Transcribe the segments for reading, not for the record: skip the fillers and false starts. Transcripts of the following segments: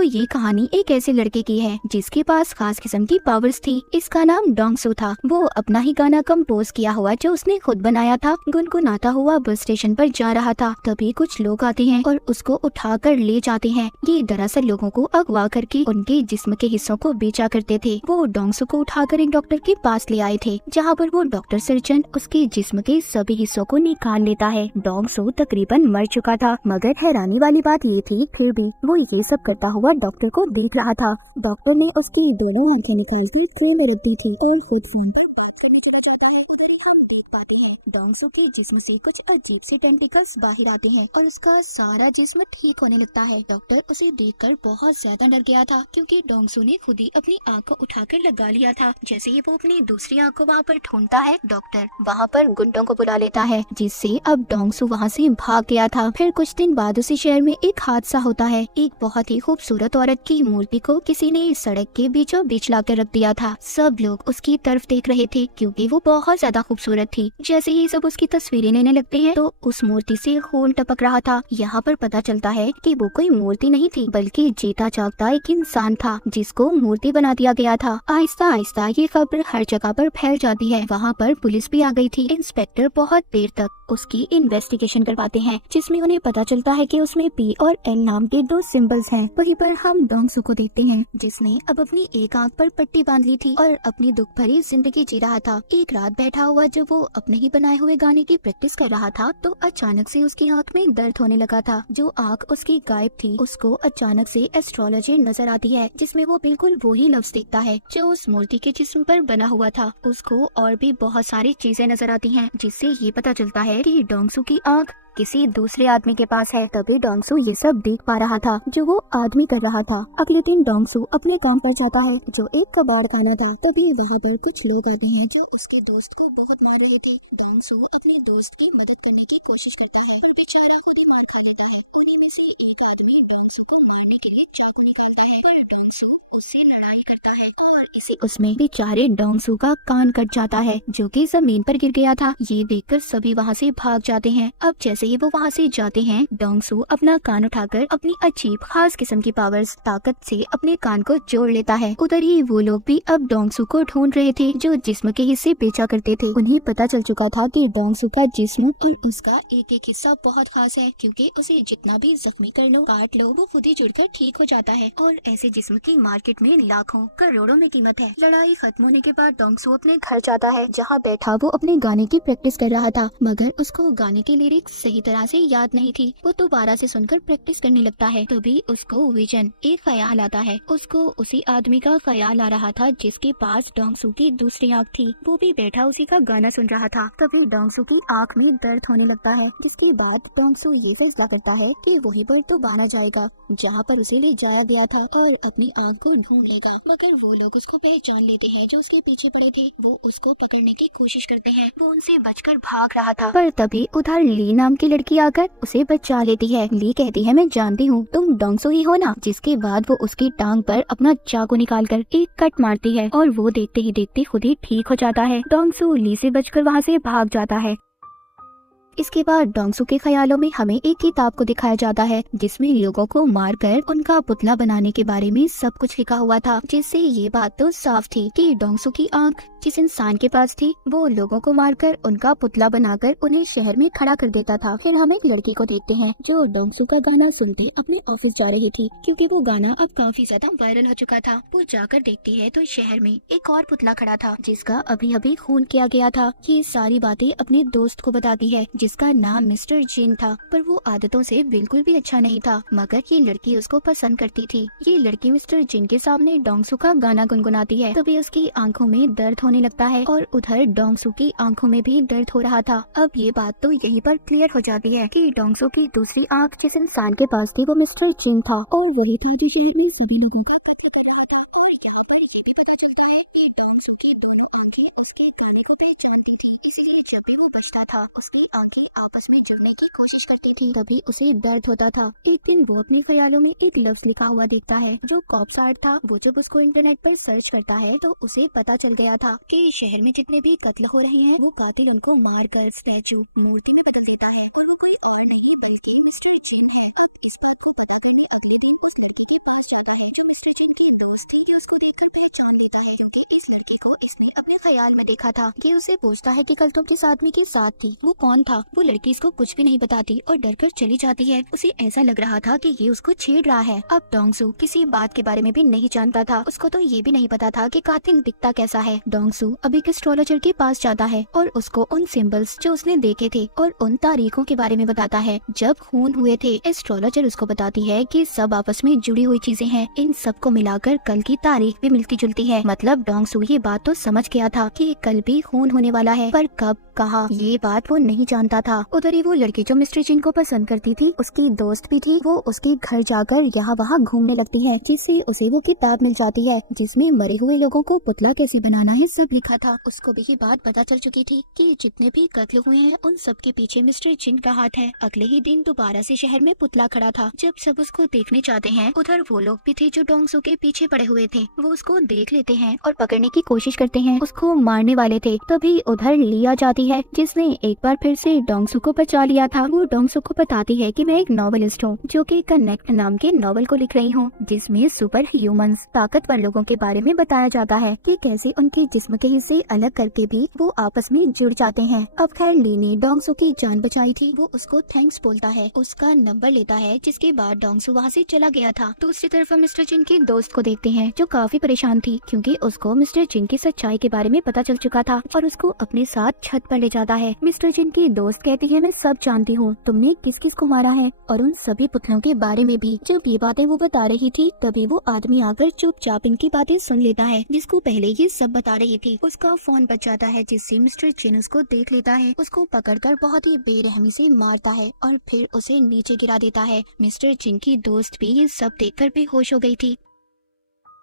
तो ये कहानी एक ऐसे लड़के की है जिसके पास खास किस्म की पावर्स थी। इसका नाम डोंगसू था। वो अपना ही गाना कंपोज किया हुआ जो उसने खुद बनाया था गुनगुनाता हुआ बस स्टेशन पर जा रहा था। तभी कुछ लोग आते हैं और उसको उठाकर ले जाते हैं। ये दरअसल लोगों को अगवा करके उनके जिस्म के हिस्सों को बेचा करते थे। वो डोंगसू को उठाकर एक डॉक्टर के पास ले आए थे, जहाँ पर वो डॉक्टर सर्जन उसके जिस्म के सभी हिस्सों को निकाल लेता है। डोंगसू तकरीबन मर चुका था, मगर हैरानी वाली बात ये थी फिर भी वो ये सब करता हुआ डॉक्टर को देख रहा था। डॉक्टर ने उसकी दोनों आंखें निकाल दी, ट्रे में रख दी थी और खुद फोन पर बात करने चला जाता है। उधर ही हम देख पाते हैं डोंगसू के जिस्म से कुछ अजीब से टेंटिकल्स बाहर आते हैं और उसका सारा जिस्म ठीक होने लगता है। डॉक्टर उसे देखकर बहुत ज्यादा डर गया था, क्योंकि डोंगसू ने खुद ही अपनी आंख को उठाकर लगा लिया था। जैसे ही वो अपनी दूसरी आंख को वहाँ पर ढूंढता है, डॉक्टर वहाँ पर गुंडों को बुला लेता है, जिससे अब डोंगसू वहाँ से भाग गया था। फिर कुछ दिन बाद उसी शहर में एक हादसा होता है। एक बहुत ही खूबसूरत औरत की मूर्ति को किसी ने सड़क के बीचों बीच लाकर रख दिया था। सब लोग उसकी तरफ देख रहे थे क्योंकि वो बहुत ज्यादा खूबसूरत थी। जैसे ही सब उसकी तस्वीरें लेने लगते हैं तो उस मूर्ति से खून टपक रहा था। यहाँ पर पता चलता है कि वो कोई मूर्ति नहीं थी, बल्कि जीता जागता एक इंसान था जिसको मूर्ति बना दिया गया था। आहिस्ता आहिस्ता ये खबर हर जगह पर फैल जाती है। वहाँ पर पुलिस भी आ गई थी। इंस्पेक्टर बहुत देर तक उसकी इन्वेस्टिगेशन करवाते हैं, जिसमें उन्हें पता चलता है कि उसमें पी और एन नाम के दो सिंबल्स हैं। वहीं पर हम डोंगसू को देखते हैं, जिसने अब अपनी एक आंख पर पट्टी बांध ली थी और अपनी दुख भरी जिंदगी जी रहा था। एक रात बैठा हुआ जब वो अपने ही बनाए हुए गाने की प्रैक्टिस कर रहा था तो अचानक से उसकी आंख में दर्द होने लगा था। जो आंख उसकी गायब थी उसको अचानक से एस्ट्रोलॉजी नजर आती है, जिसमें वो बिल्कुल वही लफ्ज देखता है जो उस मूर्ति के जिस्म पर बना हुआ था। उसको और भी बहुत सारी चीजें नजर आती हैं, जिससे ये पता चलता है कि डोंगसू की आंख किसी दूसरे आदमी के पास है। तभी डोंगसू ये सब देख पा रहा था जो वो आदमी कर रहा था। अगले दिन डोंगसू अपने काम पर जाता है, जो एक कबाड़ खाना था। तभी वहाँ पर कुछ लोग आते हैं जो उसके दोस्त को बहुत मार रहे थे। डोंगसू अपने दोस्त की मदद करने की कोशिश करता है और बेचारा खुद ही मार खा लेता है। उन्हीं में से एक आदमी डोंगसू को मारने के लिए चाकू निकालता है, पर डोंगसू उससे लड़ाई करता है और इसी उसमें बेचारे डोंगसू का कान कट जाता है, जो कि जमीन पर गिर गया था। ये देखकर सभी वहाँ से भाग जाते हैं। अब जैसे ही वो वहाँ से जाते हैं, डोंगसू अपना कान उठाकर अपनी अजीब खास किस्म की पावर्स ताकत से अपने कान को जोड़ लेता है। उधर ही वो लोग भी अब डोंगसू को ढूंढ रहे थे जो जिस्म के हिस्से बेचा करते थे। उन्हें पता चल चुका था कि डोंगसू का जिस्म और उसका एक एक हिस्सा बहुत खास है, क्योंकि उसे जितना भी जख्मी कर लो, काट लो, वो खुद ही जुड़कर ठीक हो जाता है। और ऐसे जिस्म की मार्केट में लाखों करोड़ों में कीमत है। लड़ाई खत्म होने के बाद डोंगसू अपने घर जाता है, जहाँ बैठा वो अपने गाने की प्रैक्टिस कर रहा था, मगर उसको गाने की लिरिक्स सही तरह से याद नहीं थी। वो दोबारा से सुनकर प्रैक्टिस करने लगता है। तभी उसको विजन एक ख्याल आता है। उसको उसी आदमी का ख्याल आ रहा था जिसके पास डोंगसू की दूसरी आंख थी। वो भी बैठा उसी का गाना सुन रहा था। तभी डोंगसू की आंख में दर्द होने लगता है, जिसके बाद डोंगसू ये फैसला करता है कि वहीं पर तो बाना जाएगा जहाँ पर उसे ले जाया गया था और अपनी आंख को ढूंढेगा। मगर वो लोग उसको पहचान लेते हैं जो उसके पीछे पड़े थे। वो उसको पकड़ने की कोशिश करते हैं। वो उनसे बचकर भाग रहा था, पर तभी उधर ली नाम की लड़की आकर उसे बचा लेती है। ली कहती है, मैं जानती हूँ तुम डोंगसू ही हो ना। जिसके बाद वो उसकी टांग पर अपना चाकू निकालकर एक कट मारती है और वो देखते ही देखते खुद ही ठीक हो जाता है। डोंगसू ली से बचकर वहाँ से भाग जाता है। इसके बाद डोंगसू के ख्यालों में हमें एक किताब को दिखाया जाता है, जिसमें लोगों को मारकर उनका पुतला बनाने के बारे में सब कुछ लिखा हुआ था, जिससे ये बात तो साफ थी कि डोंगसू की आंख जिस इंसान के पास थी वो लोगों को मारकर उनका पुतला बनाकर उन्हें शहर में खड़ा कर देता था। फिर हम एक लड़की को देखते हैं जो डोंगसू का गाना सुनते अपने ऑफिस जा रही थी, क्योंकि वो गाना अब काफी ज्यादा वायरल हो चुका था। वो जाकर देखती है तो शहर में एक और पुतला खड़ा था जिसका अभी अभी खून किया गया था। ये सारी बातें अपने दोस्त को बताती है, जिसका नाम मिस्टर जिन था, पर वो आदतों से बिल्कुल भी अच्छा नहीं था, मगर ये लड़की उसको पसंद करती थी। ये लड़की मिस्टर जिन के सामने डोंगसू का गाना गुनगुनाती है। तभी उसकी आंखों में दर्द होने लगता है और उधर डोंगसू की आंखों में भी दर्द हो रहा था। अब ये बात तो यहीं पर क्लियर हो जाती है कि डोंगसू की दूसरी आंख जिस इंसान के पास थी वो मिस्टर जिन था और वही था जो शहर में सभी लोगों का कत्ल कर रहा था। और यहाँ पर ये भी पता चलता है कि डोंगसू की दोनों आंखें उसके गाने को पहचानती थी, इसीलिए जब भी वो बचता था उसकी आंखें आपस में जुड़ने की कोशिश करती थी। तभी उसे दर्द होता था। एक दिन वो अपने ख्यालों में एक लफ्ज लिखा हुआ देखता है जो कॉप्स आर्ट था। वो जब उसको इंटरनेट पर सर्च करता है तो उसे पता चल गया था कि शहर में जितने भी कत्ल हो रहे हैं वो कातिल उनको मारकर स्टैचू मूर्ति में बदल देता है और वो कोई और नहीं बल्कि मिस्टर जिन है। अब इस बात को पता करने अगले दिन उस लड़की के पास जाता है दोस्त थी कि उसको देखकर पहचान लेता है क्योंकि इस लड़के को इसने अपने ख्याल में देखा था। ये उसे पूछता है कि कल तुम किस आदमी के साथ थी, वो कौन था। वो लड़की इसको कुछ भी नहीं बताती और डरकर चली जाती है। उसे ऐसा लग रहा था कि ये उसको छेड़ रहा है। अब डोंगसू किसी बात के बारे में भी नहीं जानता था। उसको तो ये भी नहीं पता था कि कातिल दिखता कैसा है। डोंगसू अब एक एस्ट्रोलॉजर के पास जाता है और उसको उन सिंबल्स जो उसने देखे थे और उन तारीखों के बारे में बताता है जब खून हुए थे। एस्ट्रोलॉजर उसको बताती है कि सब आपस में जुड़ी हुई चीजें हैं, इन सबको मिलाकर कल की तारीख भी मिलती जुलती है। मतलब डोंगसू ये बात तो समझ गया था कि कल भी खून होने वाला है, पर कब कहा ये बात वो नहीं जानता था। उधर ही वो लड़की जो मिस्टर चिन को पसंद करती थी, उसकी दोस्त भी थी, वो उसके घर जाकर यहाँ वहाँ घूमने लगती है, जिससे उसे वो किताब मिल जाती है जिसमें मरे हुए लोगों को पुतला कैसे बनाना है सब लिखा था। उसको भी ये बात पता चल चुकी थी कि जितने भी कत्ल हुए हैं उन सब के पीछे मिस्टर चिन का हाथ है। अगले ही दिन दोबारा से शहर में पुतला खड़ा था। जब सब उसको देखने चाहते हैं, उधर वो लोग भी थे जो डोंगसू के पीछे पड़े हुए थे। वो उसको देख लेते हैं और पकड़ने की कोशिश करते हैं, उसको मारने वाले थे। तभी उधर लिया जाती है जिसने एक बार फिर से डोंगसू को बचा लिया था। वो डोंगसू को बताती है कि मैं एक नॉवेलिस्ट हूँ जो कि कनेक्ट नाम के नॉवल को लिख रही हूँ, जिसमें सुपर ह्यूमंस ताकतवर लोगों के बारे में बताया जाता है कि कैसे उनके जिस्म के हिस्से अलग करके भी वो आपस में जुड़ जाते हैं। अब खैर ली ने डोंगसू की जान बचाई थी, वो उसको थैंक्स बोलता है, उसका नंबर लेता है, जिसके बाद डोंगसू वहाँ से चला गया था। दूसरी तरफ हम मिस्टर चिन के दोस्त को देखते हैं जो काफी परेशान थी क्योंकि उसको मिस्टर चिन की सच्चाई के बारे में पता चल चुका था और उसको अपने साथ छत पर ले जाता है। मिस्टर चिन की दोस्त कहती है मैं सब जानती हूँ, तुमने किस किस को मारा है और उन सभी पुतलों के बारे में भी। जब ये बातें वो बता रही थी तभी वो आदमी आकर चुपचाप इनकी बातें सुन लेता है जिसको पहले ये सब बता रही थी। उसका फोन बच जाता है जिससे मिस्टर चिन उसको देख लेता है, उसको पकड़कर बहुत ही बेरहमी से मारता है और फिर उसे नीचे गिरा देता है। मिस्टर चिन की दोस्त भी ये सब देखकर बेहोश हो गई थी।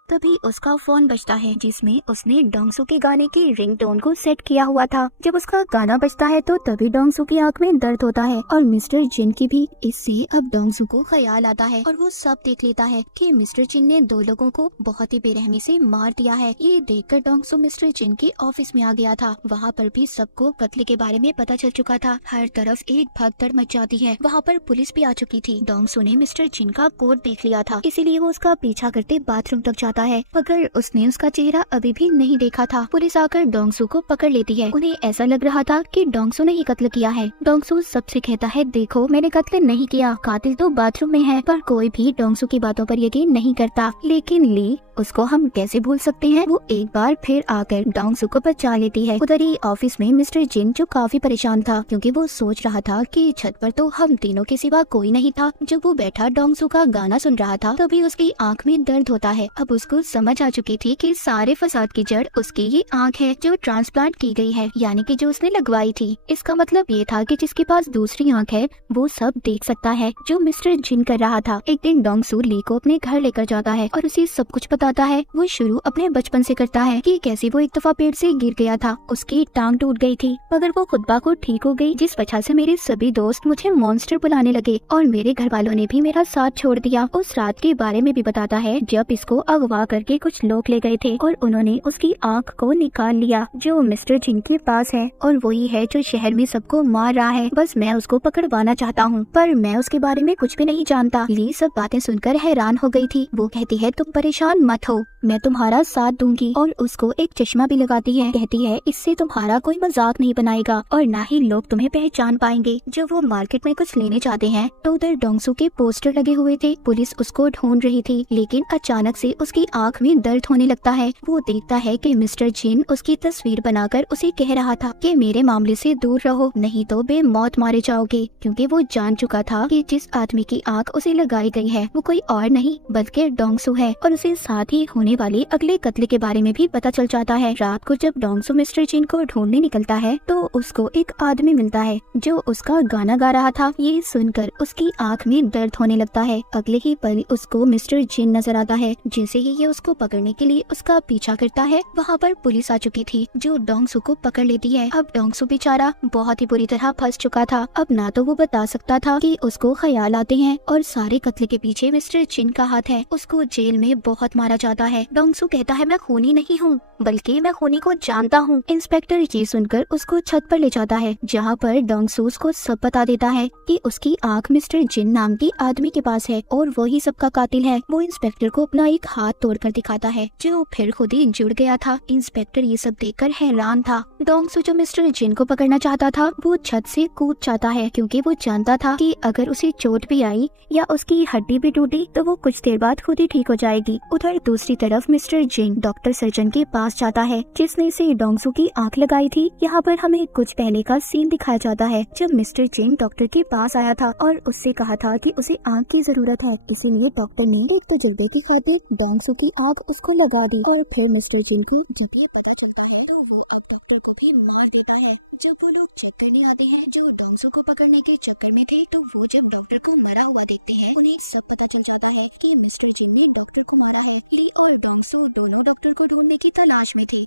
तभी उसका फोन बजता है जिसमें उसने डोंगसू के गाने की रिंगटोन को सेट किया हुआ था। जब उसका गाना बजता है तो तभी डोंगसू की आंख में दर्द होता है और मिस्टर चिन की भी। इससे अब डोंगसू को ख्याल आता है और वो सब देख लेता है कि मिस्टर चिन ने दो लोगों को बहुत ही बेरहमी से मार दिया है। ये देखकर डोंगसू मिस्टर चिन के ऑफिस में आ गया था। वहाँ पर भी सबको कत्ल के बारे में पता चल चुका था। हर तरफ एक भगदड़ मच जाती है। वहाँ पर पुलिस भी आ चुकी थी। डोंगसू ने मिस्टर चिन का कोट देख लिया था, इसीलिए वो उसका पीछा करते बाथरूम तक जाता है, मगर उसने उसका चेहरा अभी भी नहीं देखा था। पुलिस आकर डोंगसू को पकड़ लेती है। उन्हें ऐसा लग रहा था कि डोंगसू ने ही कत्ल किया है। डोंगसू सबसे कहता है देखो मैंने कत्ल नहीं किया, कातिल तो बाथरूम में है। पर कोई भी डोंगसू की बातों पर यकीन नहीं करता। लेकिन ली उसको हम कैसे भूल सकते हैं, वो एक बार फिर आकर डोंगसू को बचा लेती है। उधर ही ऑफिस में मिस्टर जिन जो काफी परेशान था क्योंकि वो सोच रहा था कि छत पर तो हम तीनों के सिवा कोई नहीं था। जब वो बैठा डोंगसू का गाना सुन रहा था तभी उसकी आंख में दर्द होता है। अब उसको समझ आ चुकी थी कि सारे फसाद की जड़ उसकी ही आंख है जो ट्रांसप्लांट की गई है, यानी कि जो उसने लगवाई थी। इसका मतलब ये था कि जिसके पास दूसरी आंख है वो सब देख सकता है जो मिस्टर जिन कर रहा था। एक दिन डोंगसू ली को अपने घर लेकर जाता है और उसे सब कुछ बताता है। वो शुरू अपने बचपन से करता है कि कैसे वो एक दफा पेड़ से गिर गया था, उसकी टांग टूट गई थी, मगर वो खुद ब खुद ठीक हो गई, जिस वजह से मेरे सभी दोस्त मुझे मॉन्स्टर बुलाने लगे और मेरे घर वालों ने भी मेरा साथ छोड़ दिया। उस रात के बारे में भी बताता है जब इसको अगवा करके कुछ लोग ले गए थे और उन्होंने उसकी आंख को निकाल लिया जो मिस्टर जिन के पास है और वही है जो शहर में सबको मार रहा है। बस मैं उसको पकड़वाना चाहता हूँ, पर मैं उसके बारे में कुछ भी नहीं जानता। ली सब बातें सुनकर हैरान हो गई थी। वो कहती है तुम परेशान मत हो, मैं तुम्हारा साथ दूंगी, और उसको एक चश्मा भी लगाती है। कहती है इससे तुम्हारा कोई मजाक नहीं बनाएगा और ना ही लोग तुम्हें पहचान पाएंगे। जब वो मार्केट में कुछ लेने जाते हैं तो उधर डोंगसू के पोस्टर लगे हुए थे। पुलिस उसको ढूंढ रही थी, लेकिन अचानक से उसकी आंख में दर्द होने लगता है। वो देखता है कि मिस्टर जिन उसकी तस्वीर बनाकर उसे कह रहा था कि मेरे मामले से दूर रहो, नहीं तो बेमौत मारे जाओगे, क्योंकि वो जान चुका था कि जिस आदमी की आंख उसे लगाई गई है वो कोई और नहीं बल्कि डोंगसू है, और उसे साथ ही होने वाले अगले कत्ल के बारे में भी पता चल जाता है। रात को जब डोंगसू मिस्टर जिन को ढूंढने निकलता है तो उसको एक आदमी मिलता है जो उसका गाना गा रहा था। ये सुनकर उसकी आंख में दर्द होने लगता है। अगले ही पल उसको मिस्टर जिन नजर आता है। जैसे ही ये उसको पकड़ने के लिए उसका पीछा करता है वहाँ पर पुलिस आ चुकी थी जो डोंगसू को पकड़ लेती है। अब डोंगसू बेचारा बहुत ही बुरी तरह फंस चुका था। अब ना तो वो बता सकता था कि उसको ख्याल आते हैं और सारे कत्ल के पीछे मिस्टर जिन का हाथ है। उसको जेल में बहुत मारा जाता है। डोंगसू कहता है मैं खूनी नहीं हूँ, बल्कि मैं खूनी को जानता हूँ। इंस्पेक्टर ये सुनकर उसको छत पर ले जाता है जहाँ पर डोंगसू उसको सब बता देता है कि उसकी आंख मिस्टर जिन नाम के आदमी के पास है और वही सबका कातिल है। वो इंस्पेक्टर को अपना एक हाथ तोड़कर दिखाता है जो फिर खुद ही जुड़ गया था। इंस्पेक्टर ये सब देखकर हैरान था। डोंगसू जो मिस्टर जिन को पकड़ना चाहता था वो छत से कूद जाता है क्योंकि वो जानता था कि अगर उसे चोट भी आई या उसकी हड्डी भी टूटी तो वो कुछ देर बाद खुद ही ठीक हो जाएगी। उधर दूसरी तरफ मिस्टर जिन डॉक्टर सर्जन के पास जाता है जिसने इसे डोंगसू की आंख लगाई थी। यहाँ पर हमें कुछ पहले का सीन दिखाया जाता है जब मिस्टर जिन डॉक्टर के पास आया था और उससे कहा था कि उसे आंख की जरूरत है, इसीलिए डॉक्टर ने एक तजुर्बे की खातिर डोंगसू की आंख उसको लगा दी। और फिर मिस्टर जिन को जब ये पता चलता है तो वो अब डॉक्टर को भी मार देता है। जब वो लोग चेक करने आते हैं जो डोंगसू को पकड़ने के चक्कर में थे तो वो जब डॉक्टर को मरा हुआ देखते हैं उन्हें सब पता चल जाता है कि मिस्टर जिन ने डॉक्टर को मारा है। ली और डोंगसू दोनों डॉक्टर को ढूंढने की तलाश में थे।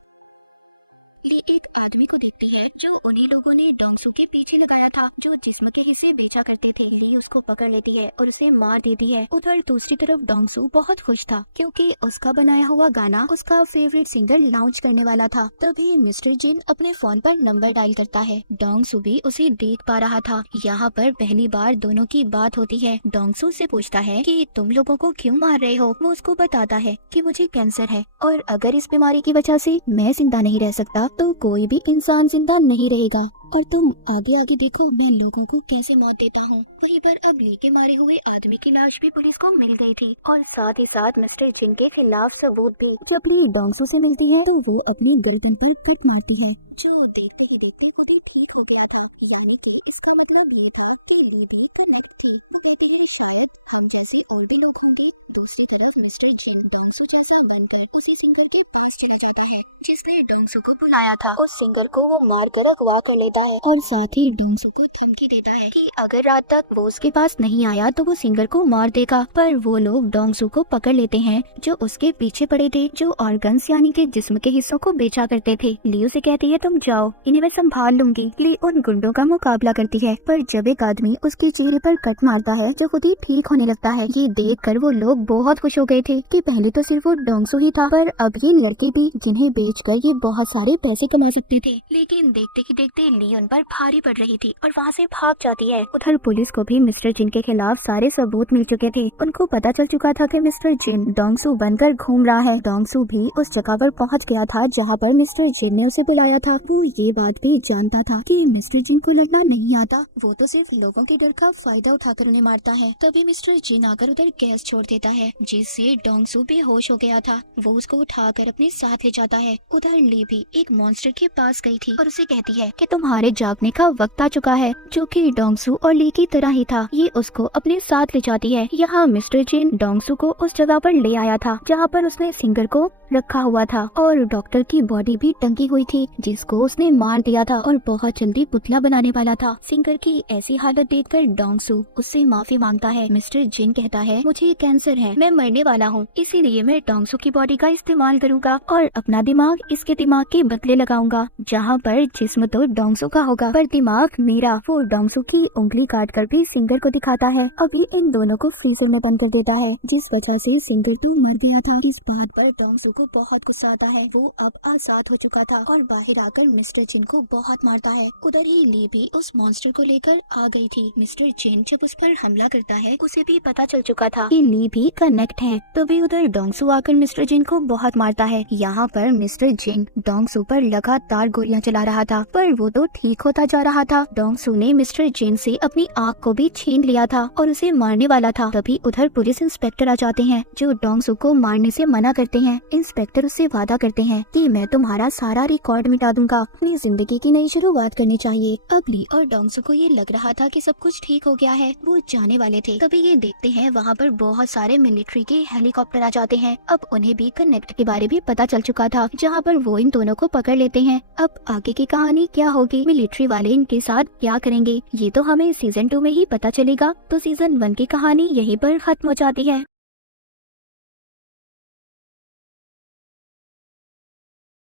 ली एक आदमी को देखती है जो उन्हीं लोगों ने डोंगसू के पीछे लगाया था जो जिस्म के हिस्से बेचा करते थे। ली उसको पकड़ लेती है और उसे मार देती है। उधर दूसरी तरफ डोंगसू बहुत खुश था क्योंकि उसका बनाया हुआ गाना उसका फेवरेट सिंगर लॉन्च करने वाला था। तभी मिस्टर जिन अपने फोन पर नंबर डायल करता है। डोंगसू भी उसे देख पा रहा था। यहाँ पर पहली बार दोनों की बात होती है। डोंगसू से पूछता है कि तुम लोगों को क्यों मार रहे हो। वो उसको बताता है कि मुझे कैंसर है और अगर इस बीमारी की वजह से मैं जिंदा नहीं रह सकता तो कोई भी इंसान जिंदा नहीं रहेगा और तुम आगे आगे देखो मैं लोगों को कैसे मौत देता हूँ। वहीं पर अब ली के मारे हुए आदमी की लाश भी पुलिस को मिल गई थी और साथ ही साथ मिस्टर जिन के खिलाफ सबूत भी। जब ली डोंगसू से मिलती है तो वो अपनी गर्दन पर कट मारती है जो देखते ही देखते खुद ही ठीक हो गया था। यानी कि इसका मतलब ये था कि ली भी कनेक्ट थी। वो कहती है शायद हम जैसे और भी लोग होंगे। दूसरी तरफ मिस्टर जिन डोंगसू जैसा बनकर उसी सिंगर के पास चला जाता है जिसने डोंगसू को बुलाया था। उस सिंगर को वो मार कर अगवा कर लेता है और साथ ही डोंगसू को धमकी देता है कि अगर रात तक वो उसके पास नहीं आया तो वो सिंगर को मार देगा। पर वो लोग डोंगसू को पकड़ लेते हैं जो उसके पीछे पड़े थे जो ऑर्गन्स यानी कि जिस्म के हिस्सों को बेचा करते थे। ली उसे कहती है तुम जाओ, इन्हें मैं संभाल लूंगी। ली उन गुंडों का मुकाबला करती है पर जब एक आदमी उसके चेहरे पर कट मारता है जो खुद ही ठीक होने लगता है। ये देखकर वो लोग बहुत खुश हो गए थे कि पहले तो सिर्फ वो डोंगसू ही था पर अब ये लड़के भी जिन्हें बेचकर ये बहुत सारे पैसे कमा सकते थे। लेकिन देखते ही देखते ली उन पर भारी पड़ रही थी और वहाँ से भाग जाती है। उधर पुलिस को भी मिस्टर जिन के खिलाफ सारे सबूत मिल चुके थे। उनको पता चल चुका था कि मिस्टर जिन डोंगसू बनकर घूम रहा है। डोंगसू भी उस जगह पर पहुँच गया था जहाँ पर मिस्टर जिन ने उसे बुलाया था। वो ये बात भी जानता था कि मिस्टर जिन को लड़ना नहीं आता, वो तो सिर्फ लोगों के डर का फायदा उठाकर उन्हें मारता है। तभी मिस्टर जिन आकर उधर गैस छोड़ देता है जिससे डोंगसू बेहोश हो गया था। वो उसको उठाकर अपने साथ ले जाता है। उधर ली भी एक मॉन्स्टर के पास गई थी और उसे कहती है कि तुम्हारे जागने का वक्त आ चुका है, जो कि डोंगसू और ली की तरह ही था। ये उसको अपने साथ ले जाती है। यहाँ मिस्टर जिन डोंगसू को उस जगह पर ले आया था जहाँ पर उसने सिंगर को रखा हुआ था और डॉक्टर की बॉडी भी टंगी हुई थी जिसको उसने मार दिया था और बहुत जल्दी पुतला बनाने वाला था। सिंगर की ऐसी हालत देखकर डोंगसू उससे माफी मांगता है। मिस्टर जिन कहता है मुझे कैंसर है, मैं मरने वाला हूँ, इसीलिए मैं डोंगसू की बॉडी का इस्तेमाल करूँगा और अपना दिमाग इसके दिमाग के बदले लगाऊंगा। जहाँ पर जिस्म तो डोंगसू का होगा पर दिमाग मेरा। वो डोंगसू की उंगली काट कर भी सिंगर को दिखाता है। अभी इन दोनों को फ्रीजर में बंद कर देता है जिस वजह से सिंगर तो मर गया था। इस बात पर डोंगसू को बहुत गुस्सा आता है। वो अब आजाद हो चुका था और बाहर आकर मिस्टर जिन को बहुत मारता है। उधर ही ली भी उस मॉन्स्टर को लेकर आ गई थी। मिस्टर जिन जब उस पर हमला करता है उसे भी पता चल चुका था कि ली भी कनेक्ट है। तभी उधर डोंगसू आकर मिस्टर जिन को बहुत मारता है। यहाँ पर मिस्टर जिन डोंगसू पर लगातार गोलियां चला रहा था पर वो तो ठीक होता जा रहा था। डोंगसू ने मिस्टर जिन से अपनी आँख को भी छीन लिया था और उसे मारने वाला था। तभी उधर पुलिस इंस्पेक्टर आ जाते हैं जो डोंगसू को मारने से मना करते हैं। इंस्पेक्टर उससे वादा करते हैं कि मैं तुम्हारा सारा रिकॉर्ड मिटा दूंगा, अपनी जिंदगी की नई शुरुआत करनी चाहिए। अब ली और डोंगसू को ये लग रहा था कि सब कुछ ठीक हो गया है, वो जाने वाले थे। तभी ये देखते हैं वहाँ पर बहुत सारे मिलिट्री के हेलीकॉप्टर आ जाते हैं। अब उन्हें भी कनेक्ट के बारे में पता चल चुका था जहाँ पर वो इन दोनों को पकड़ लेते हैं। अब आगे की कहानी क्या होगी, मिलिट्री वाले इनके साथ क्या करेंगे, ये तो हमें सीजन 2 में ही पता चलेगा। तो सीजन 1 की कहानी यहीं पर खत्म हो जाती है।